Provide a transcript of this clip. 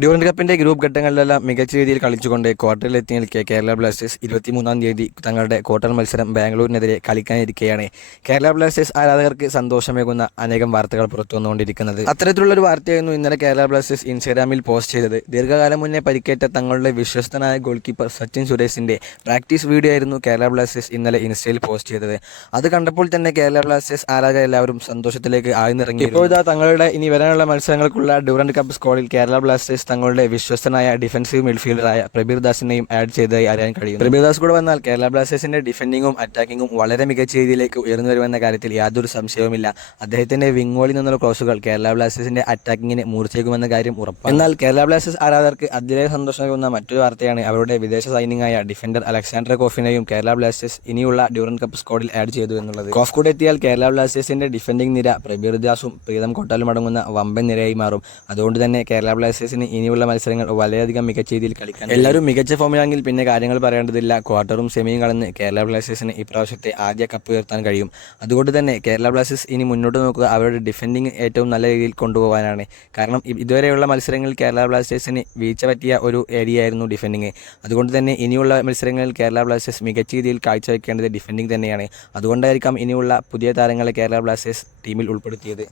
Durand കപ്പിന്റെ group ഘട്ടങ്ങളിലെല്ലാം മികച്ച രീതിയിൽ കളിച്ചുകൊണ്ട് ക്വാർട്ടറിലെത്തി നിൽക്കെ കേരള ബ്ലാസ്റ്റേഴ്സ് 23-ാം തീയതി തങ്ങളുടെ ക്വാർട്ടർ മത്സരം ബാംഗ്ലൂരിനെതിരെ കളിക്കാനിരിക്കെയാണ് കേരള ബ്ലാസ്റ്റേഴ്സ് ആരാധകർക്ക് സന്തോഷമേകുന്ന അനേകം വാർത്തകൾ പുറത്തു വന്നുകൊണ്ടിരിക്കുന്നത്. അത്തരത്തിലുള്ളൊരു വാർത്തയായിരുന്നു ഇന്നലെ കേരള ബ്ലാസ്റ്റേഴ്സ് ഇൻസ്റ്റാഗ്രാമിൽ പോസ്റ്റ് ചെയ്തത്. ദീർഘകാലം മുന്നേ പരിക്കേറ്റ തങ്ങളുടെ വിശ്വസ്തനായ ഗോൾ കീപ്പർ സച്ചിൻ സുരേഷിന്റെ പ്രാക്ടീസ് വീഡിയോ ആയിരുന്നു കേരള ബ്ലാസ്റ്റേഴ്സ് ഇന്നലെ ഇൻസ്റ്റയിൽ പോസ്റ്റ് ചെയ്തത്. അത് കണ്ടപ്പോൾ തന്നെ കേരള ബ്ലാസ്റ്റേഴ്സ് ആരാധകർ എല്ലാവരും സന്തോഷത്തിലേക്ക് ആഴ്ന്നിറങ്ങി. ഇപ്പോഴത്തെ തങ്ങളുടെ ഇനി വരാനുള്ള മത്സരങ്ങൾക്കുള്ള ഡ്യൂറന്റ് കപ്പ് സ്ക്വാഡിൽ കേരള ബ്ലാസ്റ്റേഴ്സ് തങ്ങളുടെ വിശ്വസ്തനായ ഡിഫൻസീവ് മിഡ്ഫീൽഡറായ പ്രബീർ ദാസിനെയും ആഡ് ചെയ്തതായി അറിയാൻ കഴിയും. പ്രബീർ ദാസ് കൂടെ വന്നാൽ കേരള ബ്ലാസ്റ്റേഴ്സിന്റെ ഡിഫൻഡിങ്ങും അറ്റാക്കിങ്ങും വളരെ മികച്ച രീതിയിലേക്ക് ഉയർന്നു വരുമെന്ന കാര്യത്തിൽ യാതൊരു സംശയവുമില്ല. അദ്ദേഹത്തിന്റെ വിങ്ങോളിൽ നിന്നുള്ള ക്രോസുകൾ കേരള ബ്ലാസ്റ്റേഴ്സിന്റെ അറ്റാക്കിങ്ങിന് മൂർച്ചയേക്കുമെന്ന കാര്യം ഉറപ്പാണ്. എന്നാൽ കേരള ബ്ലാസ്റ്റേഴ്സ് ആരാധകർക്ക് അതിലേറെ സന്തോഷമാകുന്ന മറ്റൊരു വാർത്തയാണ് അവരുടെ വിദേശ സൈനികമായ ഡിഫൻഡർ അലക്സാണ്ടർ കോഫിനെയും കേരള ബ്ലാസ്റ്റേഴ്സ് ഇനിയുള്ള ഡ്യൂറന്റ് കപ്പ് സ്ക്വാഡിൽ ആഡ് ചെയ്തു എന്നുള്ളത്. കോഫ് കൂടെ എത്തിയാൽ കേരള ബ്ലാസ്റ്റേഴ്സിന്റെ ഡിഫൻഡിംഗ് നിര പ്രബീർ ദാസും പ്രീതം കോട്ടാലും അടങ്ങുന്ന വമ്പൻ നിരയായി മാറും. അതുകൊണ്ട് തന്നെ കേരള ബ്ലാസ്റ്റേഴ്സിന് ഇനിയുള്ള മത്സരങ്ങൾ വളരെയധികം മികച്ച രീതിയിൽ കളിക്കാൻ എല്ലാവരും മികച്ച ഫോമിലാണെങ്കിൽ പിന്നെ കാര്യങ്ങൾ പറയേണ്ടതില്ല. ക്വാർട്ടറും സെമിയും കടന്ന് കേരള ബ്ലാസ്റ്റേഴ്സിന് ഇപ്രാവശ്യത്തെ ആദ്യ കപ്പ് ഉയർത്താൻ കഴിയും. അതുകൊണ്ട് തന്നെ കേരള ബ്ലാസ്റ്റേഴ്സ് ഇനി മുന്നോട്ട് നോക്കുക അവരുടെ ഡിഫൻഡിങ് ഏറ്റവും നല്ല രീതിയിൽ കൊണ്ടുപോകാനാണ്. കാരണം ഇതുവരെയുള്ള മത്സരങ്ങളിൽ കേരള ബ്ലാസ്റ്റേഴ്സിന് വീഴ്ച പറ്റിയ ഒരു ഏരിയ ആയിരുന്നു ഡിഫൻഡിങ്. അതുകൊണ്ട് തന്നെ ഇനിയുള്ള മത്സരങ്ങളിൽ കേരള ബ്ലാസ്റ്റേഴ്സ് മികച്ച രീതിയിൽ കാഴ്ചവെക്കേണ്ടത് ഡിഫൻഡിങ് തന്നെയാണ്. അതുകൊണ്ടായിരിക്കാം ഇനിയുള്ള പുതിയ താരങ്ങളെ കേരള ബ്ലാസ്റ്റേഴ്സ് ടീമിൽ ഉൾപ്പെടുത്തിയത്.